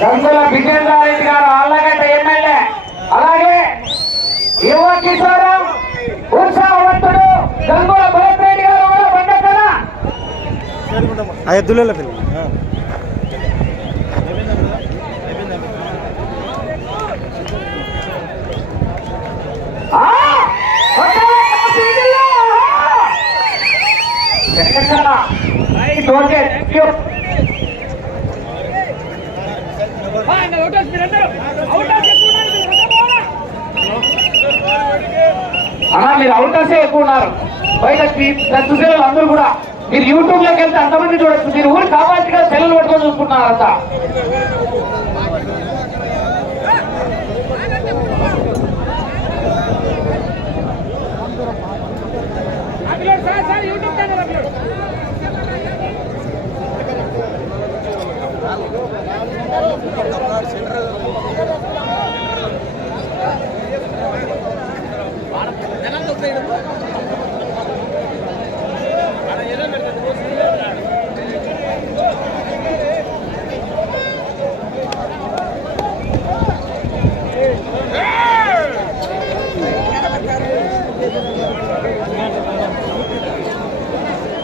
గంగుల విజేంద్రారెడ్డి గారు ఆళ్ళగడ్డ ఎమ్మెల్యే. అలాగే యువ కిషోరం ఉత్సాహవంతుడు గంగుల భరత్ రెడ్డి గారు కూడా బండెక్కన ఆ అన్నా మీరు అవుటర్సే ఎక్కువ ఉన్నారు. బయట చూసే అందరూ కూడా. మీరు యూట్యూబ్లోకి వెళ్తే అంతమంది చూడొచ్చు. మీరు ఊరు కావాల్సిగా సెల్లు పట్టుకొని చూసుకుంటున్నారు అంతా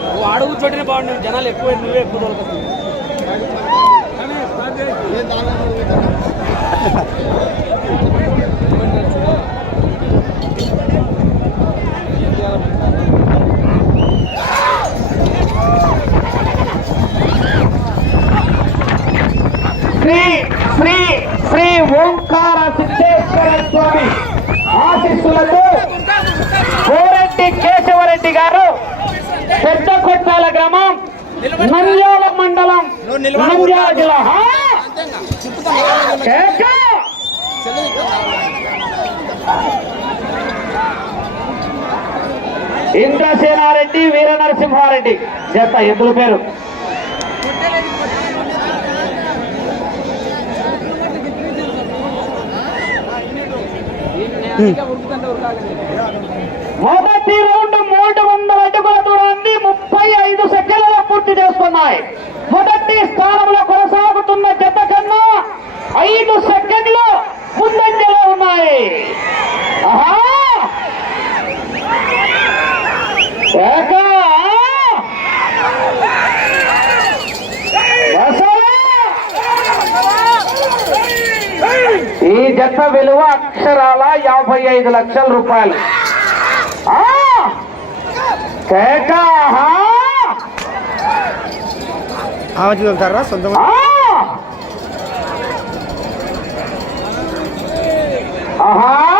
నువ్వు ఆడ కూర్చోటనే బాగుండు. జనాలు ఎక్కువ నువ్వే ఎక్కువ దొరకదు శ్రీ శ్రీ శ్రీ ఓంకార సిద్ధేశ్వర స్వామి ఆశీస్సులతో కోరెడ్డి కేశవరెడ్డి గారు పెద్ద కొట్టాల గ్రామం నంద్యాల మండలం నంద్యాల జిల్లా! ఇంద్రసేనారెడ్డి వీర నరసింహారెడ్డి జత ఎద్దుల పేరు? మొదటి రౌండ్ మూడు వందల అడుగుల దూరాన్ని ముప్పై ఐదు సెకండ్లలో పూర్తి చేసుకున్నాయి. మొదటి స్థానంలో కొనసాగుతున్న జత కన్నా ఐదు సెకండ్లు ముందంజలో ఉన్నాయి! ఈ జత విలువ అక్షరాల యాభై ఐదు లక్షల రూపాయలు! ఆమె వెళ్తారా సొంతంగా ఆ!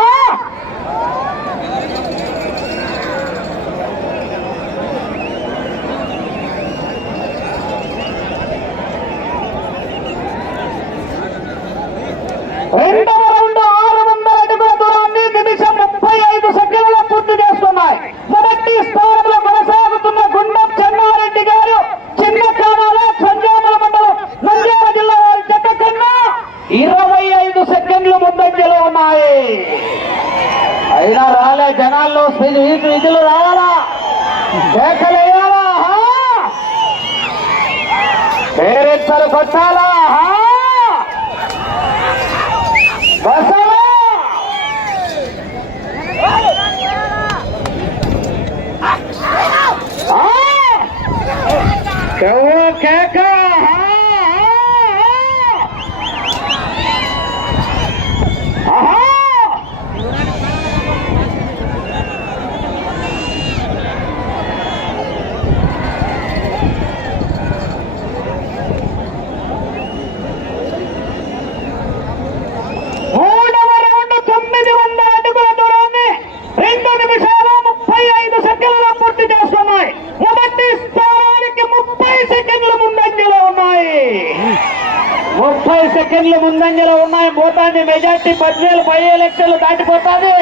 పార్టీ పదివేలు పై లక్షలు దాటిపోతుంది.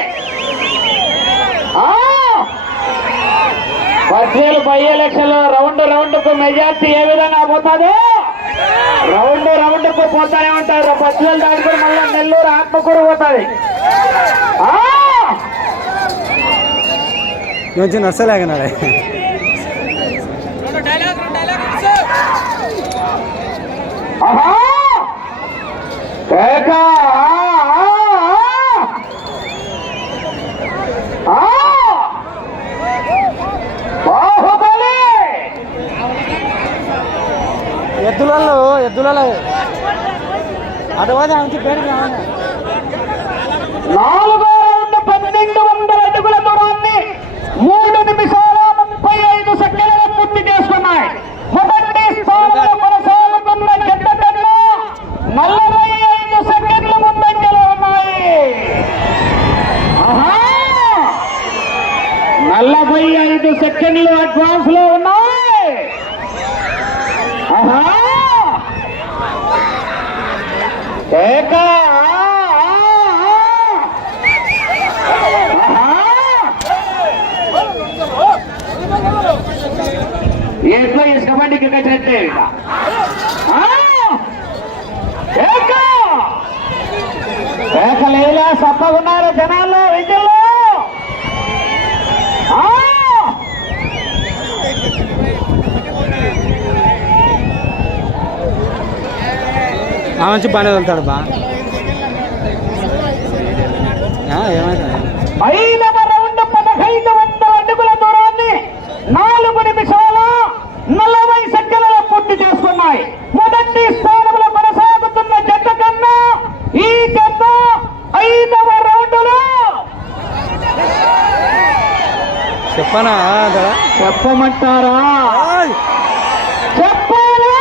పదివేలు పై లక్షలు రౌండ్ రౌండ్కు మెజార్టీ ఏ విధంగా పోతుందో రౌండ్ రౌండ్కు పోతానే ఉంటారు. పదివేలు దాటుకుని మళ్ళీ నెల్లూరు ఆత్మకూరు పోతుంది. మంచి నచ్చలేకనాడే. ఆహా! ఎద్దులలో ఎద్దులలో. అటువైతే అంత పేరు కావాలి. అయ్యా సప్పగున్నారు జనాలు విజయలు! మంచి పని బాగానే వెళ్తాడు బా. ఏమైనా మన చెప్పమంటారా? చెప్పాలా?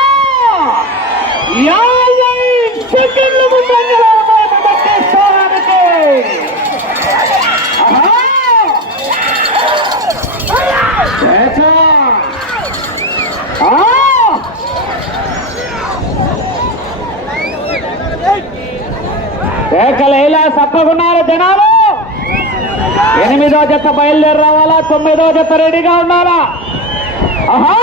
యాభై సెకండ్లు సప్పగున్నారు జనాలు. ఎనిమిదో జత బయలుదేరి రావాలా తొమ్మిదో జత రెడీగా ఉన్నారా ఆహా!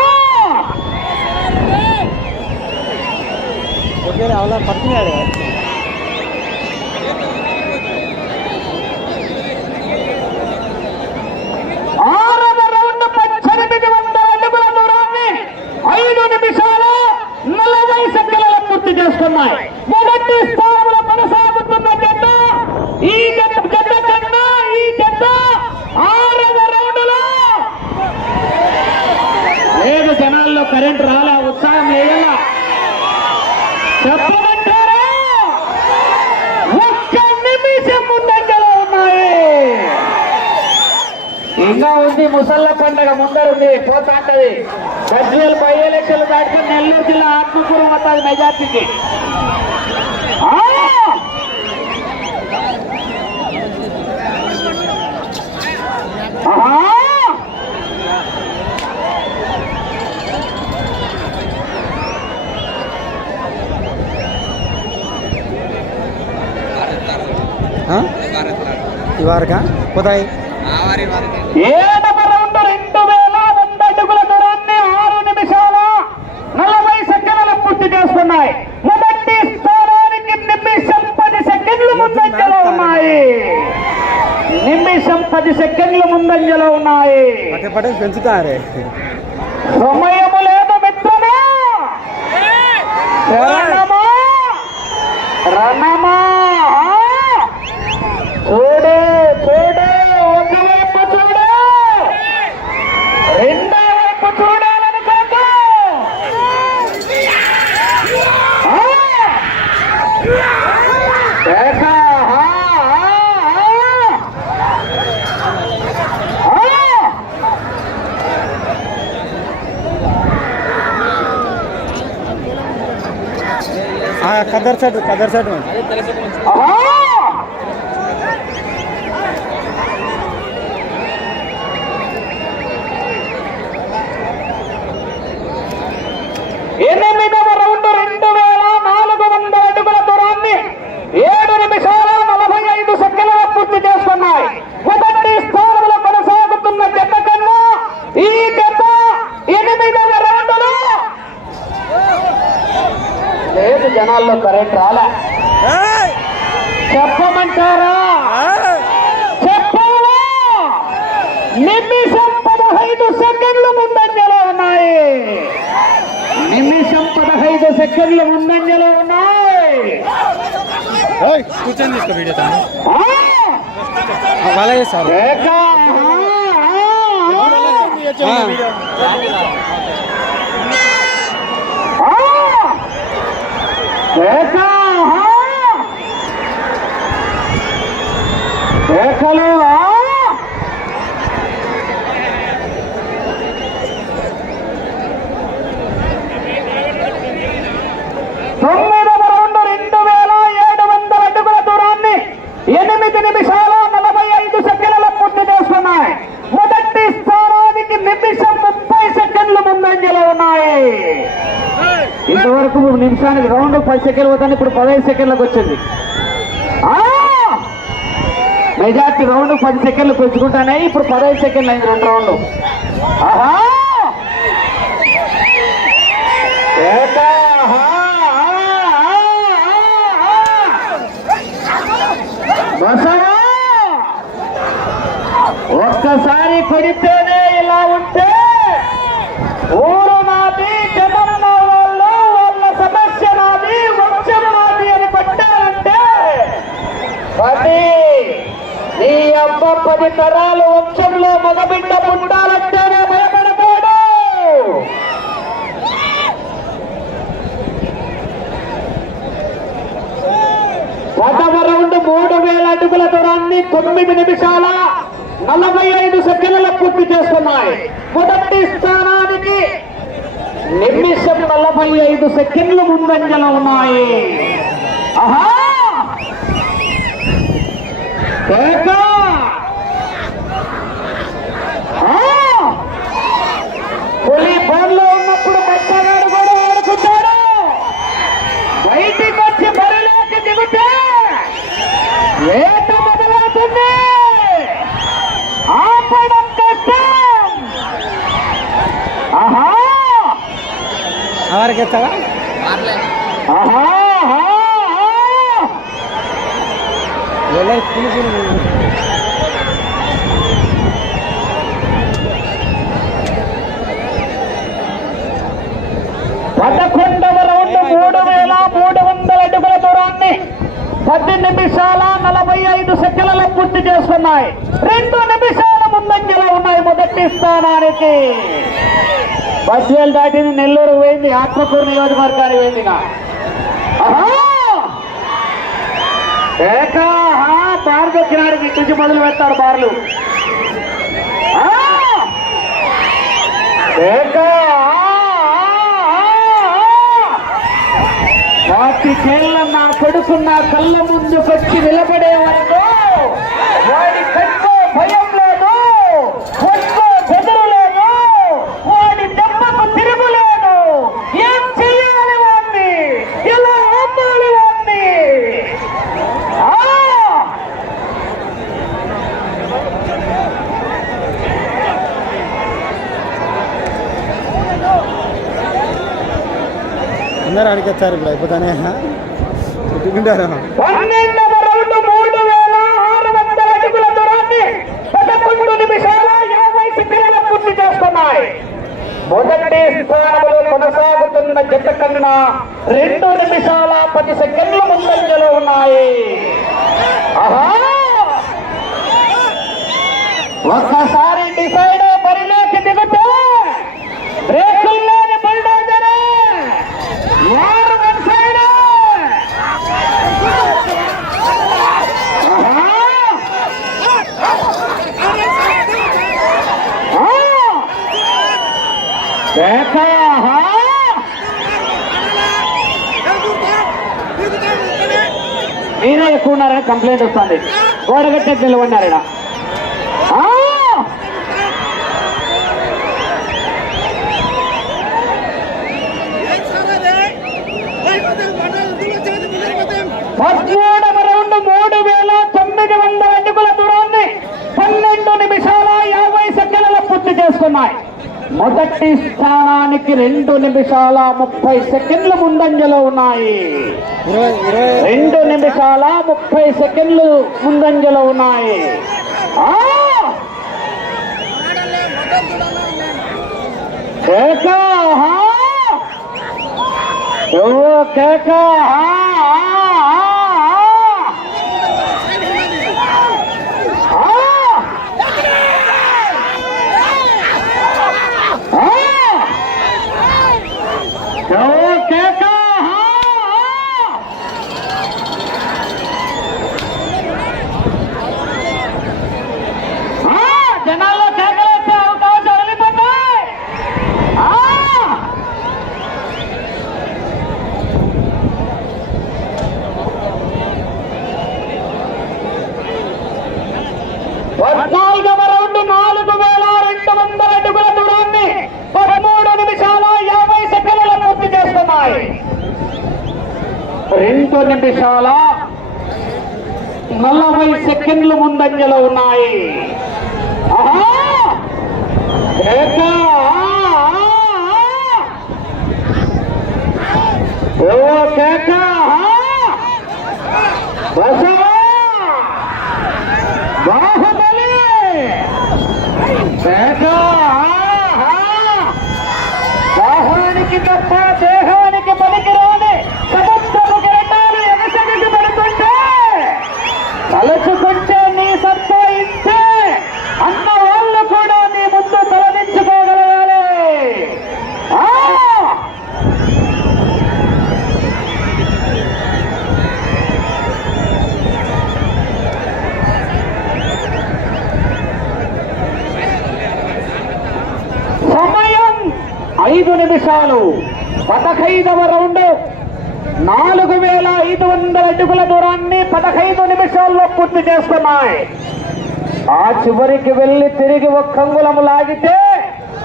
ಮೂರು ಮತದ ಮೆಜಾರ್ಟಿಗೆ ఇవారుగా పోతాయి ఏ పడే పెంచుతారే కదర్ సెట్ కదర్ సెట్ ఏకలు ముందంజలో ఉన్నాయి. ఇంతవరకు నిమిషానికి రౌండ్ పది సెకండ్లు పోతాను ఇప్పుడు పదహైదు సెకండ్లకు వచ్చింది! మెజార్టీ రౌండ్ పది సెకండ్లు పెంచుకుంటానే ఇప్పుడు పదహైదు సెకండ్లు అయింది రెండు రౌండ్లు ఆహా! ఒక్కసారి ఉంటే ఊరు నాది జనం వాళ్ళు వాళ్ళ సమస్య నాది వంశం నాది అని పట్టారంటే పది నీ అబ్బ పది తరాలు వంశంలో మగబిడ్డ పుట్టాలంటేనే భయపడతాడు. పదవ రౌండ్ మూడు వేల అడుగుల దూరాన్ని తొమ్మిది నిమిషాల నలభై ఐదు సెకండ్ల పూర్తి చేస్తున్నాయి. మొదటి స్థానానికి నిమిషం నలభై ఐదు సెకండ్లు ముందంజలో ఉన్నాయి. ఆహా! పదకొండవ రౌండ్ మూడు వేల మూడు వందల అడుగుల దూరాన్ని పది నిమిషాల నలభై ఐదు సెకండ్ల పూర్తి చేస్తున్నాయి రెండు నిమిషాల ముందంజలో ఉన్నాయి మొదటి స్థానానికి. బస్వేలు దాటింది నెల్లూరు పోయింది. ఆత్మకూరు నియోజకవర్గానికి పోయింది ఏకా, బార్ దొక్కినాడు ఇటు నుంచి మొదలు పెడతారు బార్లు. ఏకా, వాటి చేళ్ళ నా కొడుకు నా కళ్ళ ముందుకొచ్చి నిలబడే వరకు వాడి కట్టో భయం లేదు ఒక్కో బెదురు లేదు వాడి దెబ్బకు తిరుగులేదు ఏం చెయ్యాలి వాడిని ఎలా ఆపాలి వాడిని ఆ! అందరూ అడిగి వచ్చారు ఇప్పుడు అయిపోతానే చుట్టుకుంటారు పన్నెండవ రౌండ్ మూడు వేల ఆరు వందల అడుగుల దూరాన్ని పదకొండు నిమిషాల యాభై ఇప్పుడు అయిపోతానే? చేస్తున్నాయి. మొదటి స్థానంలో కొనసాగుతున్న జట్ట కన్నా రెండు నిమిషాల పది సెకండ్ల ముందంజలో ఉన్నాయి. ఆహా! ఒక్కసారి డిసైడ్ మీరే ఎక్కువ ఉన్నారని కంప్లైంట్ వస్తుంది గోడగట్టే నిలబడినారు ఈడ. ఆ! పద్మూడవ రౌండ్ మూడు వేల తొమ్మిది వందల అడుగుల దూరాన్ని పన్నెండు నిమిషాల యాభై సెకండ్ల పూర్తి చేసుకున్నాయి మొదటి స్థానానికి రెండు నిమిషాల ముప్పై సెకండ్లు ముందంజలో ఉన్నాయి. రెండు నిమిషాల ముప్పై సెకండ్లు ముందంజలో ఉన్నాయి. కేకా కేకా ఆహా, ఆహా, ఆహా! ఆ! ఆ! ఓ కేక, ఆహా, ఆహా! రెండు నలభై సెకండ్లు ముందంజలో ఉన్నాయి ఆహా! కేక! ఓ కేక! తలచుకుంటే నీ సత్తా ఇస్తే అన్న వాళ్ళు కూడా నీ ముందు తలదించుకోగలగాలి ఆ! సమయం ఐదు నిమిషాలు పదహైదవ రౌండ్ నాలుగు వేల ఐదు వందల అడుగుల దూరాన్ని పదహైదు నిమిషాల్లో పూర్తి చేస్తున్నాయి. ఆ చివరికి వెళ్ళి తిరిగి ఒక కంగులము లాగితే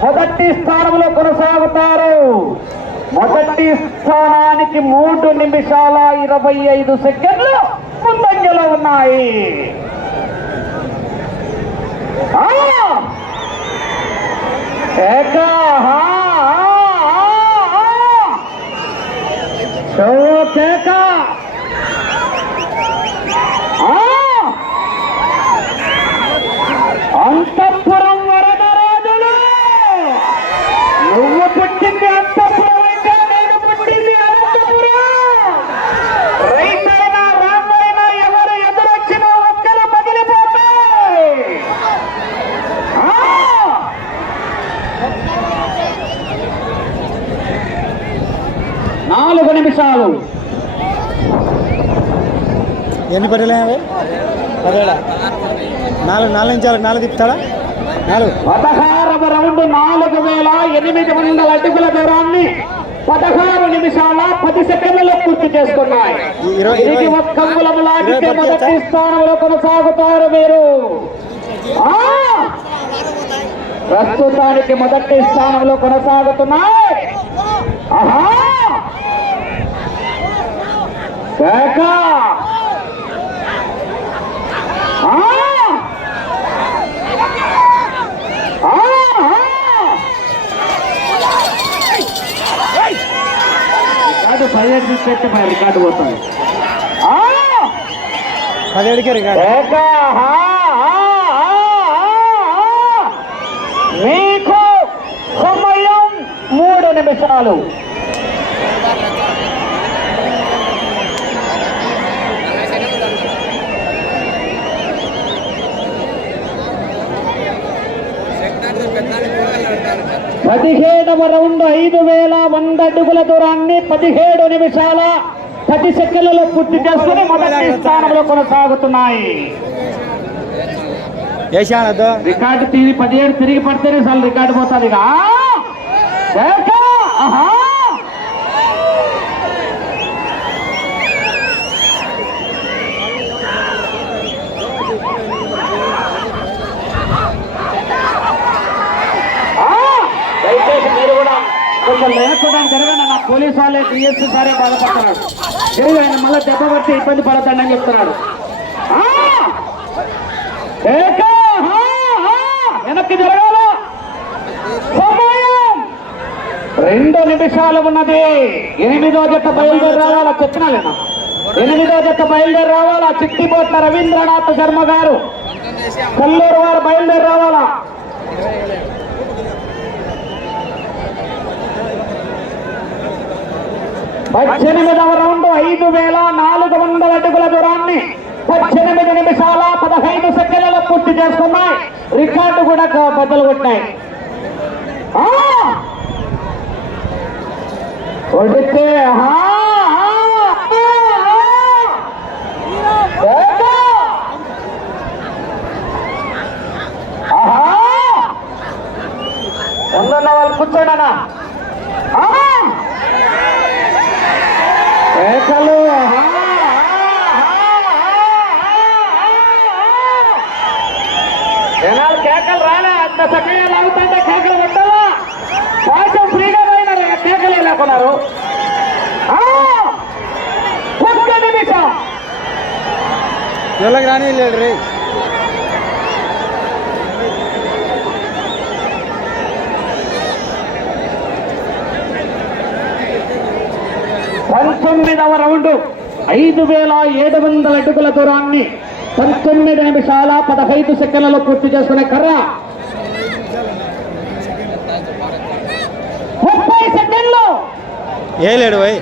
మొదటి స్థానంలో కొనసాగుతారు. మొదటి స్థానానికి మూడు నిమిషాల ఇరవై ఐదు సెకండ్లు ముందంజలో ఉన్నాయి. కేక నాలుగు నిమిషాలు. ఎన్ని పట్టలే అవి? పదేడా నాలుగు నాలుగు నుంచి నాలుగు తిప్పుతాడా? నాలుగు. పదహారవ రౌండ్ నాలుగు వేల ఎనిమిది వందల అడుగుల దూరాన్ని పదహారు నిమిషాల పది సెకండ్లలో పూర్తి చేసుకున్నాయి ఒక్క మొదటి? స్థానంలో కొనసాగుతారు మీరు! ప్రస్తుతానికి మొదటి స్థానంలో కొనసాగుతున్నాయి! రికార్డు పదిహేడు పెట్టి మరి రికార్డు! పదిహేడుకే రికార్డు ఏక! ఆ! ఆ! ఆ! ఆ! ఆ! మీకు సమయం నిమిషాలు పదిహేడవ రౌండ్ ఐదు వేల వంద అడుగుల దూరాన్ని పదిహేడు నిమిషాల పది సెకండ్లలో పూర్తి చేసుకుని మొదటి స్థానంలో కొనసాగుతున్నాయి. రికార్డు తిరిగి పదిహేడు తిరిగి పడితేనే అసలు రికార్డు పోతుంది! ఆహా! దయచేసి మీరు కూడా కొంచెం లేకుండా జరగండి నా పోలీసు వాళ్ళే డిఎస్సీ సారే బాధపడుతున్నాడు తిరిగి ఆయన మళ్ళీ దెబ్బ పడితే ఇబ్బంది పడతాడని చెప్తున్నాడు వెనక్కి జరగ సమయం రెండు నిమిషాలు ఉన్నది. ఎనిమిదో జత బయలుదేరి రావాలా? చచ్చిన ఎనిమిదో జత బయలుదేరి రావాలా? చిట్టిపోట్ల రవీంద్రనాథ్ శర్మ గారు. కల్లూరు వారు బయలుదేరి రావాలా? పద్దెనిమిదవ రౌండ్ ఐదు వేల నాలుగు వందల అడుగుల దూరాన్ని పద్దెనిమిది నిమిషాల పదహైదు సెకండ్లలో పూర్తి చేసుకున్నాయి. రికార్డు కూడా బద్దలు కొట్టినాయి. ఒడితే కొడితే ముందున్న వాళ్ళు కూర్చోండి అన్న. కేకలు జనాలు కేకలు రాలే అంత చక్కగా లాగుతుంటే కేకలు కొట్టాలా కొంచెం ఫ్రీగా లేకున్నారు ఆ! ఓ! ఎవరికి రాని రే పంతొమ్మిదవ రౌండ్ ఐదు వేల ఏడు వందల అడుగుల దూరాన్ని పంతొమ్మిది నిమిషాల పదహైదు సెకండ్లలో పూర్తి చేసుకునే కర్ర ఏ లేడు భయ్